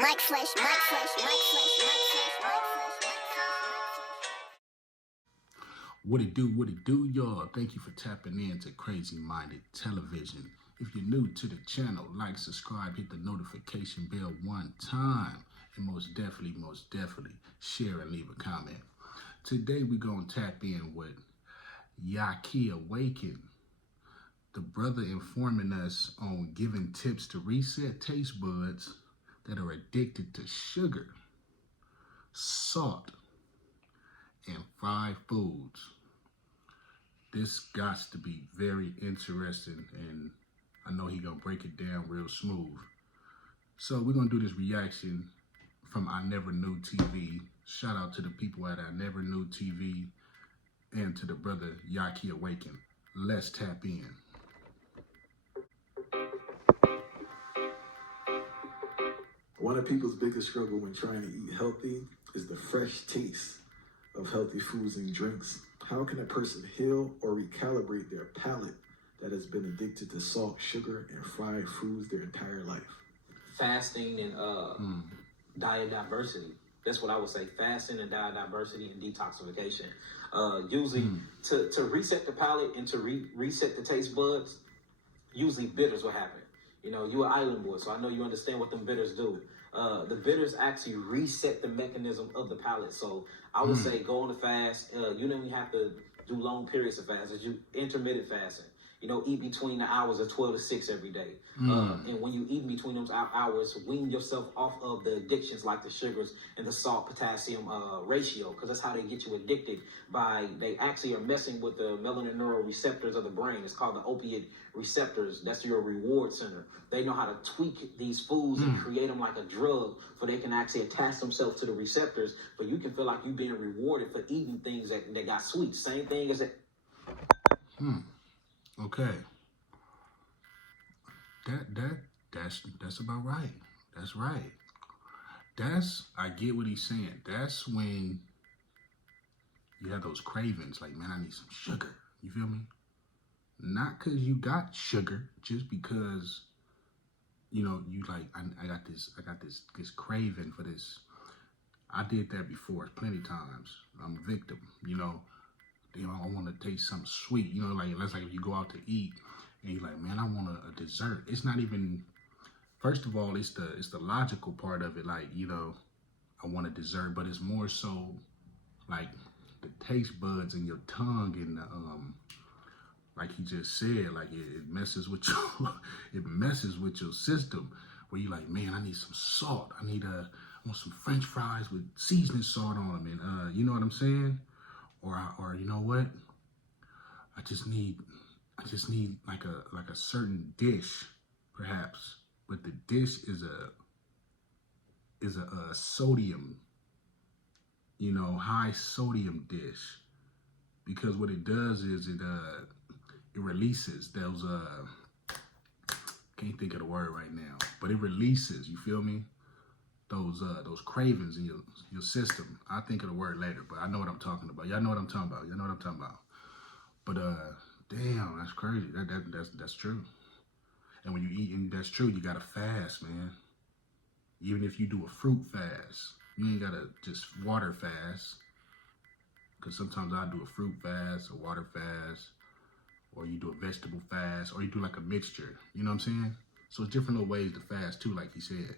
Mike Flesh, Mike Flesh, Mike Flesh, Mike Flesh, Mike Flesh. What it do, y'all? Thank you for tapping in to Crazy Minded Television. If you're new to the channel, like, subscribe, hit the notification bell one time, and most definitely share and leave a comment. Today we're gonna tap in with Yahki Awaken, the brother informing us on giving tips to reset taste buds that are addicted to sugar, salt, and fried foods. This got to be very interesting, and I know he gonna break it down real smooth. So we're gonna do this reaction from I Never Knew TV. Shout out to the people at I Never Knew TV and to the brother Yahki Awaken. Let's tap in. One of people's biggest struggle when trying to eat healthy is the fresh taste of healthy foods and drinks. How can a person heal or recalibrate their palate that has been addicted to salt, sugar, and fried foods their entire life? Fasting and diet diversity. That's what I would say. Fasting and diet diversity and detoxification. Usually to reset the palate and to reset the taste buds, usually bitters will happen. You know, you're an island boy, so I know you understand what them bitters do. The bitters actually reset the mechanism of the palate. So I would say go on a fast. You don't even have to do long periods of fast. It's intermittent fasting. You know, eat between the hours of 12 to 6 every day. And when you eat between those hours, wean yourself off of the addictions like the sugars and the salt-potassium ratio, because that's how they get you addicted. They actually are messing with the melanin neural receptors of the brain. It's called the opiate receptors. That's your reward center. They know how to tweak these foods and create them like a drug, so they can actually attach themselves to the receptors, but you can feel like you're being rewarded for eating things that got sweet. Same thing as that. Okay. That's about right. That's right. I get what he's saying. That's when you have those cravings, like, man, I need some sugar. You feel me? Not because you got sugar, just because, you know, you like, I got this craving for this. I did that before plenty of times. I'm a victim, you know. I want to taste something sweet, you know, like, let's like if you go out to eat and you're like, man, I want a dessert. It's not even, first of all, it's the logical part of it, like, you know, I want a dessert, but it's more so like the taste buds in your tongue and the, like he just said, like it messes with your system, where you're like, man, I need some salt. I want some French fries with seasoning salt on them, and you know what I'm saying? Or you know what? I just need like a certain dish, perhaps, but the dish is a sodium, you know, high sodium dish, because what it does is it releases those can't think of the word right now, but it releases, you feel me? Those cravings in your system. I'll think of the word later, but I know what I'm talking about. Y'all know what I'm talking about. But damn, that's crazy. That's true. And when you eat, and that's true, you gotta fast, man. Even if you do a fruit fast, you ain't gotta just water fast. Because sometimes I do a fruit fast, a water fast, or you do a vegetable fast, or you do like a mixture. You know what I'm saying? So it's different little ways to fast too, like he said.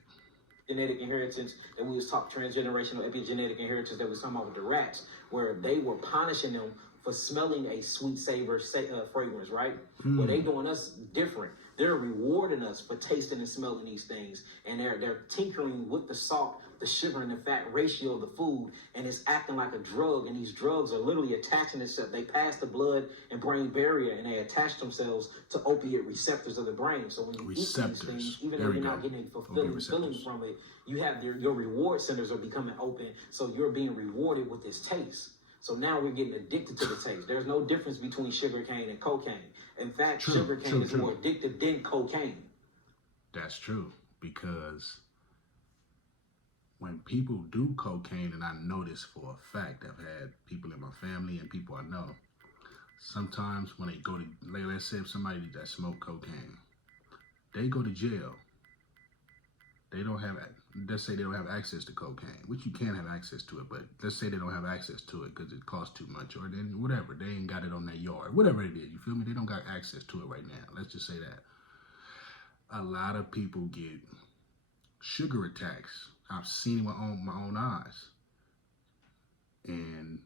Genetic inheritance that we was talking, transgenerational epigenetic inheritance that we was talking about with the rats, where they were punishing them for smelling a sweet savor fragrance, right? Well, they doing us different. They're rewarding us for tasting and smelling these things, and they're tinkering with the salt, the sugar, and the fat ratio of the food, and it's acting like a drug, and these drugs are literally attaching themselves. They pass the blood and brain barrier, and they attach themselves to opiate receptors of the brain. So when you eat these things, even though you're not getting a fulfilling feeling from it, you have your reward centers are becoming open, so you're being rewarded with this taste. So now we're getting addicted to the taste. There's no difference between sugar cane and cocaine. In fact, sugar cane is more addictive than cocaine. That's true, because when people do cocaine, and I know this for a fact, I've had people in my family and people I know, sometimes when they go to, let's say if somebody that smoked cocaine, they go to jail. they don't have, let's say they don't have access to cocaine, which you can have access to it, but let's say they don't have access to it because it costs too much, or then whatever, they ain't got it on their yard, whatever it is, you feel me? They don't got access to it right now. Let's just say that. A lot of people get sugar attacks. I've seen it with my own eyes. And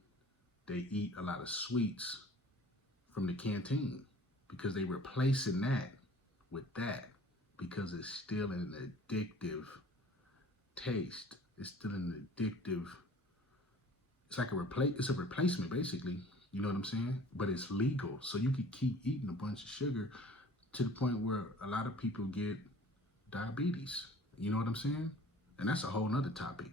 they eat a lot of sweets from the canteen because they replacing that with that because it's still an addictive taste. It's still an addictive, it's like it's a replacement basically, you know what I'm saying? But it's legal, so you can keep eating a bunch of sugar to the point where a lot of people get diabetes, you know what I'm saying? And that's a whole nother topic.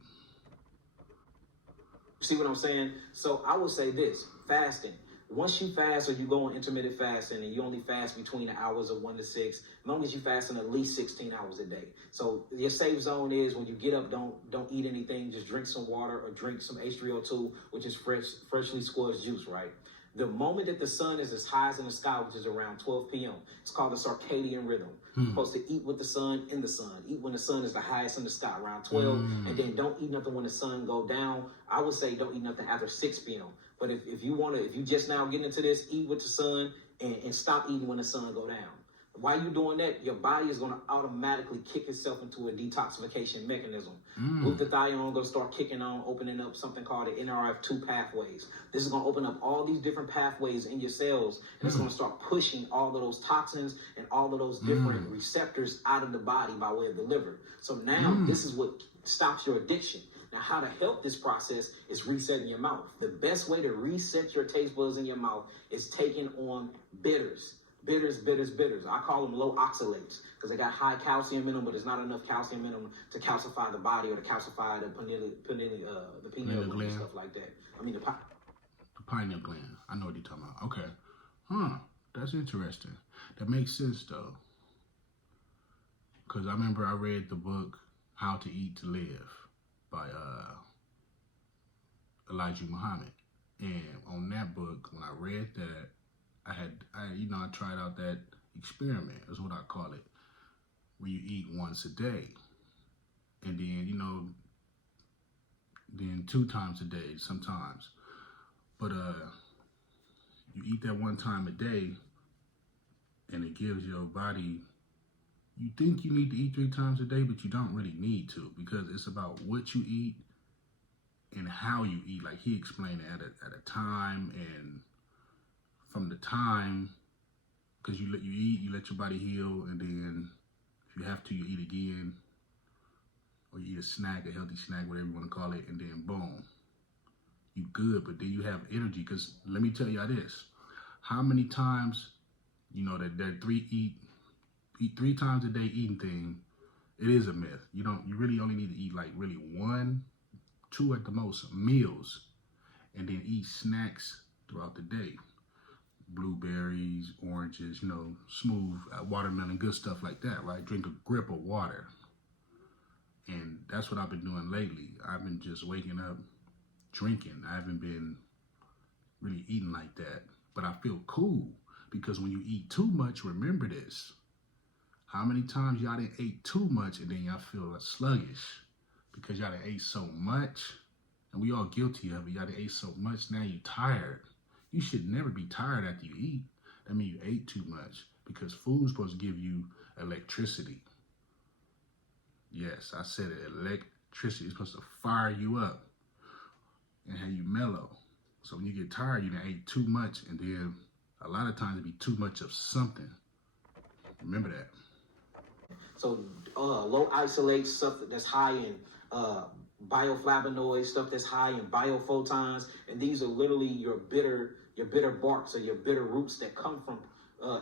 See what I'm saying? So I would say this, fasting. Once you fast or you go on intermittent fasting and you only fast between the hours of 1 to 6, as long as you fasting at least 16 hours a day. So your safe zone is when you get up, don't eat anything, just drink some water or drink some H3O2, which is freshly squeezed juice, right? The moment that the sun is as high as in the sky, which is around 12 p.m., it's called the circadian rhythm. You're supposed to eat with the sun, in the sun. Eat when the sun is the highest in the sky, around 12, and then don't eat nothing when the sun go down. I would say don't eat nothing after 6 p.m. But if you just now getting into this, eat with the sun and stop eating when the sun go down. While you're doing that, your body is going to automatically kick itself into a detoxification mechanism. Glutathione going to start kicking on, opening up something called the NRF2 pathways. This is going to open up all these different pathways in your cells, and it's going to start pushing all of those toxins and all of those different receptors out of the body by way of the liver. So now this is what stops your addiction. Now, how to help this process is resetting your mouth. The best way to reset your taste buds in your mouth is taking on bitters. Bitters. I call them low oxalates because they got high calcium in them, but there's not enough calcium in them to calcify the body or to calcify the pineal gland and stuff like that. I mean, the pineal gland. I know what you're talking about. Okay. That's interesting. That makes sense, though. Because I remember I read the book How to Eat to Live by Elijah Muhammad. And on that book, when I read that, I tried out that experiment, is what I call it, where you eat once a day. And then, then 2 times a day sometimes. But you eat that 1 time a day, and it gives your body, you think you need to eat 3 times a day, but you don't really need to, because it's about what you eat and how you eat. Like he explained it at a time, and from the time, because you eat, you let your body heal, and then if you have to, you eat again, or you eat a snack, a healthy snack, whatever you want to call it, and then boom, you good. But then you have energy, because let me tell y'all this, how many times, that eat 3 times a day eating thing, it is a myth. You really only need to eat like really 1, 2 at the most meals, and then eat snacks throughout the day. Blueberries, oranges, smooth watermelon, good stuff like that, right? Drink a grip of water. And that's what I've been doing lately. I've been just waking up drinking. I haven't been really eating like that. But I feel cool, because when you eat too much, remember this. How many times y'all done ate too much and then y'all feel sluggish because y'all done ate so much? And we all guilty of it. Y'all done ate so much, now you tired. You should never be tired after you eat. That means you ate too much, because food's supposed to give you electricity. Yes, I said it. Electricity is supposed to fire you up and have you mellow. So when you get tired, you done ate too much, and then a lot of times it be too much of something. Remember that. So low isolate, stuff that's high in bioflavonoids, stuff that's high in biophotons, and these are literally your bitter barks or your bitter roots that come from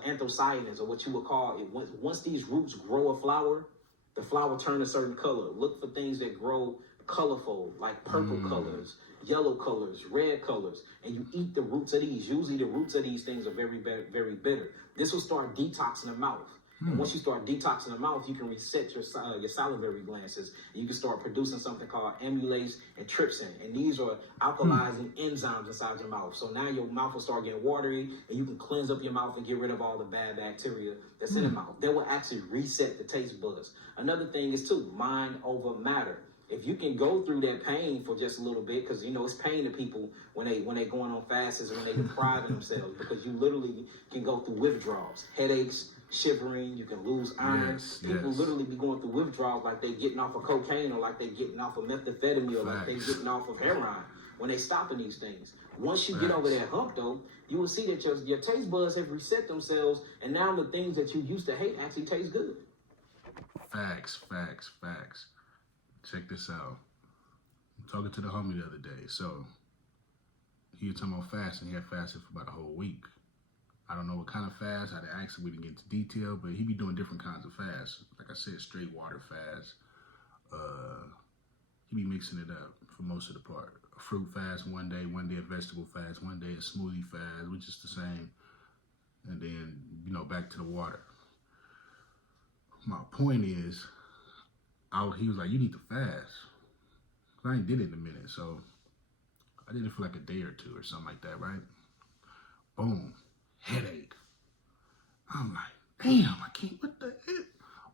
anthocyanins, or what you would call it. Once these roots grow a flower, the flower turns a certain color. Look for things that grow colorful, like purple colors, yellow colors, red colors, and you eat the roots of these. Usually the roots of these things are very, very, very bitter. This will start detoxing the mouth. And once you start detoxing the mouth, you can reset your salivary glands. And you can start producing something called amylase and trypsin. And these are alkalizing enzymes inside your mouth. So now your mouth will start getting watery, and you can cleanse up your mouth and get rid of all the bad bacteria that's in the mouth. That will actually reset the taste buds. Another thing is, too, mind over matter. If you can go through that pain for just a little bit, because you know it's pain to people when they going on fasts and when they depriving themselves, because you literally can go through withdrawals, headaches, shivering, you can lose iron. People literally be going through withdrawals like they getting off of cocaine or like they getting off of methamphetamine or like they getting off of heroin when they stopping these things. Once you get over that hump though, you will see that your taste buds have reset themselves, and now the things that you used to hate actually taste good. Facts. Check this out. I'm talking to the homie the other day. So he was talking about fasting. He had fasted for about a whole week. I don't know what kind of fast. I had to ask him. We didn't get into detail, but he be doing different kinds of fasts. Like I said, straight water fast. He be mixing it up for most of the part. A fruit fast one day a vegetable fast, one day a smoothie fast, which is the same. And then, you know, back to the water. My point is, he was like, you need to fast. I ain't did it in a minute, so I did it for like a day or two or something like that, right? Boom, headache. I'm like, damn, I can't, what the heck?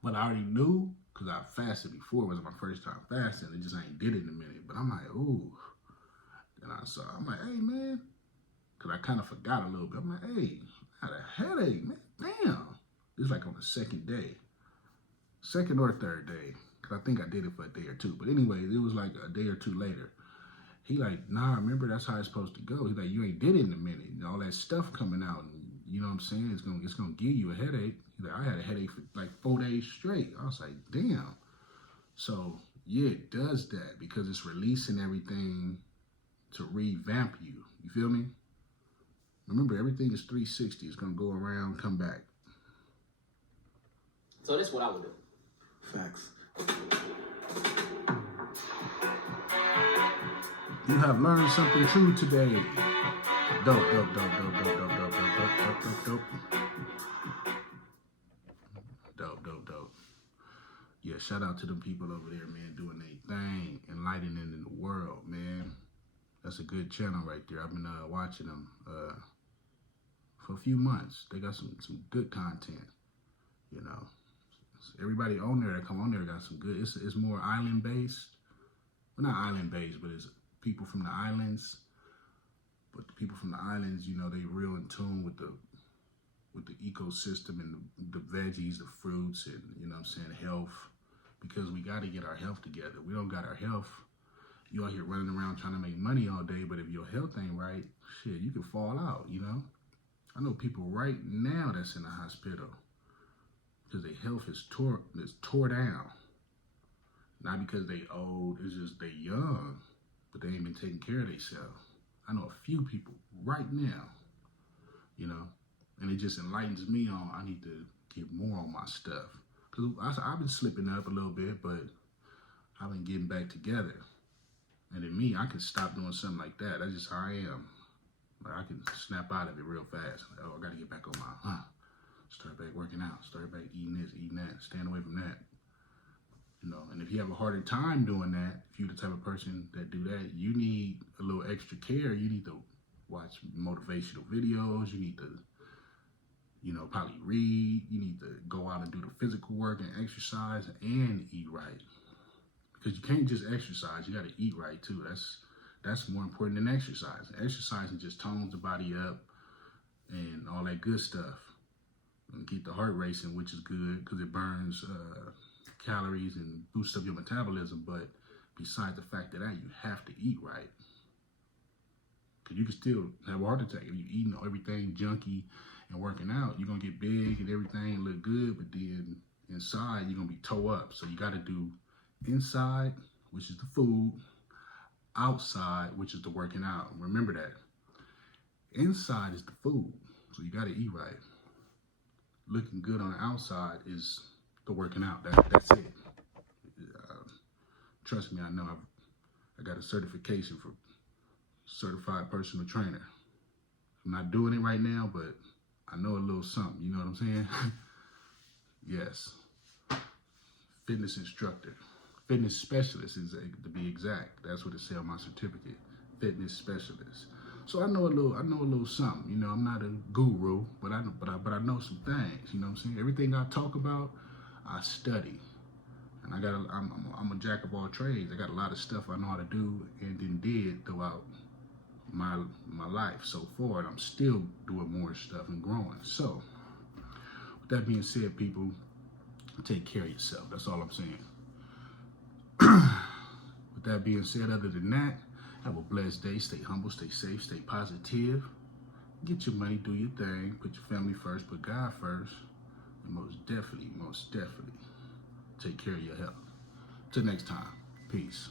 But I already knew, because I fasted before. It wasn't my first time fasting. It just ain't did it in a minute. But I'm like, ooh. Then I'm like, hey, man. Because I kind of forgot a little bit. I'm like, hey, I had a headache, man. Damn. It's like on the second day. Second or third day. Because I think I did it for a day or two. But anyway, it was like a day or two later. He like, nah, remember, that's how it's supposed to go. He's like, you ain't did it in a minute. And all that stuff coming out. And you know what I'm saying? It's gonna give you a headache. He's like, I had a headache for like 4 days straight. I was like, damn. So, yeah, it does that because it's releasing everything to revamp you. You feel me? Remember, everything is 360. It's going to go around, come back. So that's what I would do. Facts. You have learned something true today. Dope. Yeah, shout out to them people over there, man, doing their thing, enlightening in the world, man. That's a good channel right there. I've been watching them for a few months. They got some good content, you know. Everybody on there that come on there got some good. It's more island based. Well, not island based, but it's people from the islands. But the people from the islands, you know, they real in tune with the ecosystem and the veggies, the fruits, and you know what I'm saying, health. Because we got to get our health together. We don't got our health. You out here running around trying to make money all day, but if your health ain't right, shit, you can fall out, you know? I know people right now that's in the hospital because their health is tore down. Not because they old, it's just they young, but they ain't been taking care of themselves. I know a few people right now, you know, and it just enlightens me on I need to get more on my stuff. Because I've been slipping up a little bit, but I've been getting back together. And in me, I can stop doing something like that. That's just how I am. Like I can snap out of it real fast. Like, oh, I got to get back on my, start back working out, start back eating this, eating that, staying away from that. You know, and if you have a harder time doing that, if you're the type of person that do that, you need a little extra care. You need to watch motivational videos. You need to, you know, probably read. You need to go out and do the physical work and exercise and eat right. Because you can't just exercise. You got to eat right, too. That's more important than exercise. Exercising just tones the body up and all that good stuff. And keep the heart racing, which is good because it burns calories and boosts up your metabolism. But besides the fact that you have to eat right. Because you can still have a heart attack if you're eating everything junky and working out. You're going to get big and everything look good, but then inside you're going to be toe up. So you got to do inside, which is the food, outside, which is the working out. Remember that. Inside is the food, so you got to eat right. Looking good on the outside is the working out. That's it. Trust me, I know. I got a certification for certified personal trainer. I'm not doing it right now, but I know a little something. You know what I'm saying? Yes. Fitness instructor. Fitness specialist is to be exact. That's what it said on my certificate. Fitness specialist. So I know a little something. You know, I'm not a guru, but I know some things. You know what I'm saying? Everything I talk about, I study. And I'm a jack of all trades. I got a lot of stuff I know how to do and then did throughout my life so far, and I'm still doing more stuff and growing. So, with that being said, people, take care of yourself. That's all I'm saying. With that being said, other than that, have a blessed day. Stay humble, stay safe, stay positive. Get your money, do your thing. Put your family first, put God first. And most definitely, take care of your health. Till next time, peace.